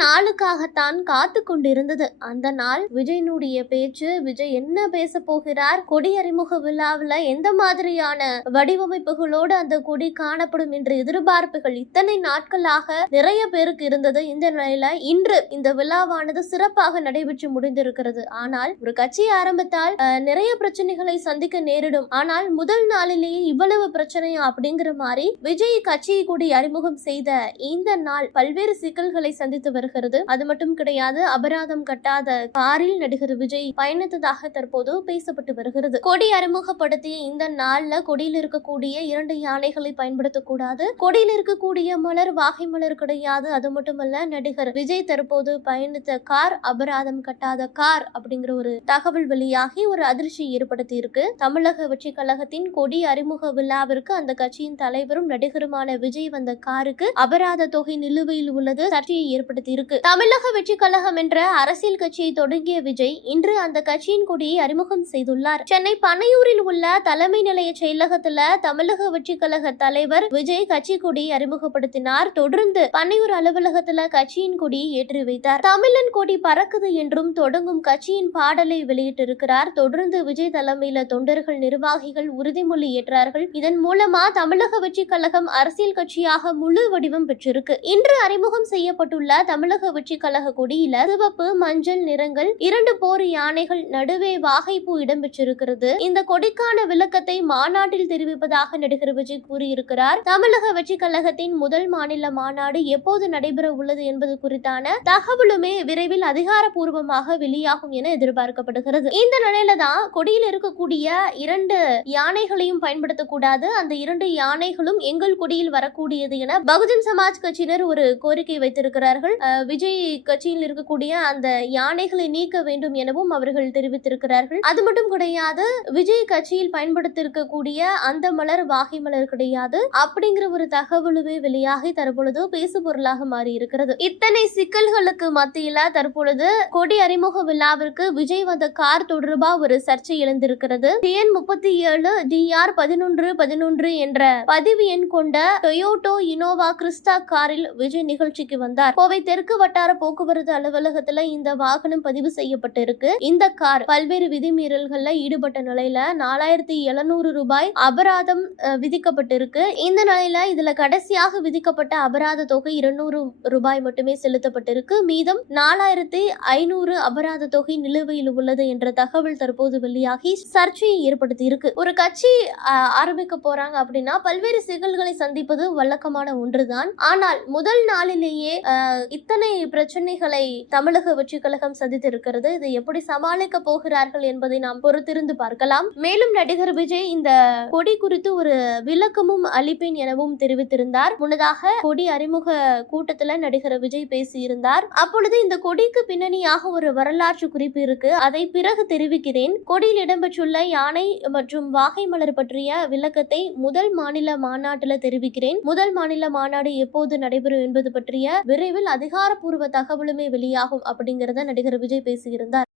நாளுக்காகத்தான் காத்து கொண்டிருந்தது அந்த நாள் விஜயனுடைய பேச்சு விஜய் என்ன பேச போகிறார் கொடி அறிமுக விழாவில் எந்த மாதிரியான வடிவமைப்புகளோடு அந்த கொடி காணப்படும் என்ற எதிர்பார்ப்புகள் இத்தனை நாட்களாக நிறைய பேருக்கு இருந்தது. இந்த நிலையில இன்று இந்த விழாவானது சிறப்பாக நடைபெற்று முடிந்திருக்கிறது. ஆனால் ஒரு கட்சி ஆரம்பித்தால் அஹ், நிறைய பிரச்சனைகளை சந்திக்க நேரிடும். ஆனால் முதல் நாளிலேயே இவ்வளவு பிரச்சனையா அப்படிங்கிற மாதிரி விஜய் கட்சியை கூடி அறிமுகம் செய்த இந்த நாள் பல்வேறு சிக்கல்களை சந்தித்து வருகிறது. அது மட்டும் கிடையாது அபராதம் கட்டாத காரில் நடிகர் விஜய் பயணித்ததாக தற்போது பேசப்பட்டு வருகிறது. கொடி அறிமுகப்படுத்திய இந்த நாள்ல கொடியில் இருக்கக்கூடிய இரண்டு யானைகளை பயன்படுத்தக்கூடாது. கொடியில் இருக்கக்கூடிய மலர் வாகை மலர் கிடையாது. அது மட்டுமல்ல நடிகர் விஜய் தற்போது பயணித்த கார் அபராதம் கட்டாத கார் அப்படிங்கிற ஒரு தகவல் வெளியாகி ஒரு அதிர்ச்சி ஏற்படுத்தி இருக்கு தமிழக வெற்றி கழகத்தின் கொடி அறிமுக விழாவிற்கு அந்த கட்சியின் தலைவரும் நடிகருமான விஜய் வந்த காருக்கு அபராத தொகை நிலுவையில் உள்ளது. சர்ச்சையை ஏற்படுத்தி இருக்கு. தமிழக வெற்றி கழகம் என்ற அரசியல் கட்சியை தொடங்கிய விஜய் இன்று அந்த கட்சியின் கொடியை அறிமுகம் செய்துள்ளார். சென்னை பனையூரில் உள்ள தலைமை நிலைய செயலகத்துல தமிழக வெற்றி கழக தலைவர் விஜய் கட்சி கொடியை அறிமுகப்படுத்தினார். தொடர்ந்து பனையூர் அலுவலகத்துல கட்சியின் கொடியை ஏற்றி வைத்தார். தமிழன் கொடி பறக்குது என்றும் தொடங்கும் கட்சியின் பாடலை வெளியிட்டிருக்கிறார். தொடர்ந்து விஜய் தலைமையில தொண்டர்கள் நிர்வாகிகள் உறுதிமொழி ஏற்றார்கள். இதன் மூலமா தமிழக வெற்றி கழகம் அரசியல் கட்சியாக முழு வடிவம் பெற்றிருக்கு. இன்று அறிமுகம் செய்யப்பட்டுள்ள தமிழ் தமிழக வெற்றி கழக கொடியில சிவப்பு மஞ்சள் நிறங்கள் இரண்டு போர் யானைகள் நடுவே வாகைப்பூ இடம்பெற்றிருக்கிறது. இந்த கொடிக்கான விளக்கத்தை மாநாட்டில் தெரிவிப்பதாக நடிகர் விஜய் கூறியிருக்கிறார். தமிழக வெற்றி கழகத்தின் முதல் மாநில மாநாடு எப்போது நடைபெற உள்ளது என்பது குறித்தான தகவலுமே விரைவில் அதிகாரப்பூர்வமாக வெளியாகும் என எதிர்பார்க்கப்படுகிறது. இந்த நிலையில தான் கொடியில் இருக்கக்கூடிய இரண்டு யானைகளையும் பயன்படுத்தக்கூடாது. அந்த இரண்டு யானைகளும் எங்கள் கொடியில் வரக்கூடியது என பகுஜன் சமாஜ் கட்சியினர் ஒரு கோரிக்கை வைத்திருக்கிறார்கள். விஜய் கட்சியில் இருக்கக்கூடிய அந்த யானைகளை நீக்க வேண்டும் எனவும் அவர்கள் தெரிவித்திருக்கிறார்கள். அது மட்டும் கிடையாது விஜய் கட்சியில் பயன்படுத்தியிருக்கக்கூடிய அந்த மலர் வாகை மலர் கிடையாது அப்படிங்கிற ஒரு தகவலுமே வெளியாகி தற்பொழுது பேசு பொருளாக மாறி இருக்கிறது இத்தனை சிக்கல்களுக்கு மத்தியில தற்பொழுது கொடி அறிமுக விழாவிற்கு விஜய் வந்த கார் தொடர்பா ஒரு சர்ச்சை எழுந்திருக்கிறது. டிஎன் முப்பத்தி ஏழு டிஆர் பதினொன்று பதினொன்று என்ற பதிவு எண் கொண்ட டொயோட்டோ இனோவா கிறிஸ்டா காரில் விஜய் நிகழ்ச்சிக்கு வந்தார். கோவை தெற்கு வட்டார போக்குவரத்து அலுவலகத்துல இந்த வாகனம் பதிவு செய்யப்பட்டு இருக்கு இந்த கார் பல்வேறு விதிமீறல்கள்ல ஈடுபட்ட நிலையில நாலாயிரத்தி எழுநூறு ரூபாய் அபராதம் விதிக்கப்பட்டிருக்கு. இந்த நிலையில இதுல கடைசியாக விதிக்கப்பட்ட அபராத தொகை இருநூறு ரூபாய் மட்டுமே செலுத்தப்பட்டிருக்கு. மீதம் நாலாயிரத்தி ஐநூறு அபராத தொகை நிலுவையில் உள்ளது என்ற தகவல் தற்போது வெளியாகி சர்ச்சையை ஏற்படுத்தி இருக்கு ஒரு கட்சி ஆரம்பிக்க போறாங்க அப்படின்னா பல்வேறு சிக்கல்களை சந்திப்பது வழக்கமான ஒன்றுதான். ஆனால் முதல் நாளிலேயே இத்தனை எத்தனை பிரச்சனைகளை தமிழக வெற்றி கழகம் சந்தித்திருக்கிறது? இதை எப்படி சமாளிக்க போகிறார்கள் என்பதை நாம் பொறுத்திருந்து பார்க்கலாம். மேலும் நடிகர் விஜய் இந்த கொடி குறித்து ஒரு விளக்கமும் அளிப்பேன் எனவும் தெரிவித்திருந்தார். முன்னதாக கொடி அறிமுக கூட்டத்தில் நடிகர் விஜய் பேசியிருந்தார். அப்பொழுது இந்த கொடிக்கு பின்னணியாக ஒரு வரலாற்று குறிப்பு இருக்கு. அதை பிறகு தெரிவிக்கிறேன். கொடியில் இடம்பெற்றுள்ள யானை மற்றும் வாகை மலர் பற்றிய விளக்கத்தை முதல் மாநில மாநாட்டில் தெரிவிக்கிறேன். முதல் மாநில மாநாடு எப்போது நடைபெறும் என்பது பற்றிய விரைவில் அதிக அதிகாரப்பூர்வ தகவலுமே வெளியாகும் அப்படிங்கிறத நடிகர் விஜய் பேசியிருந்தார்.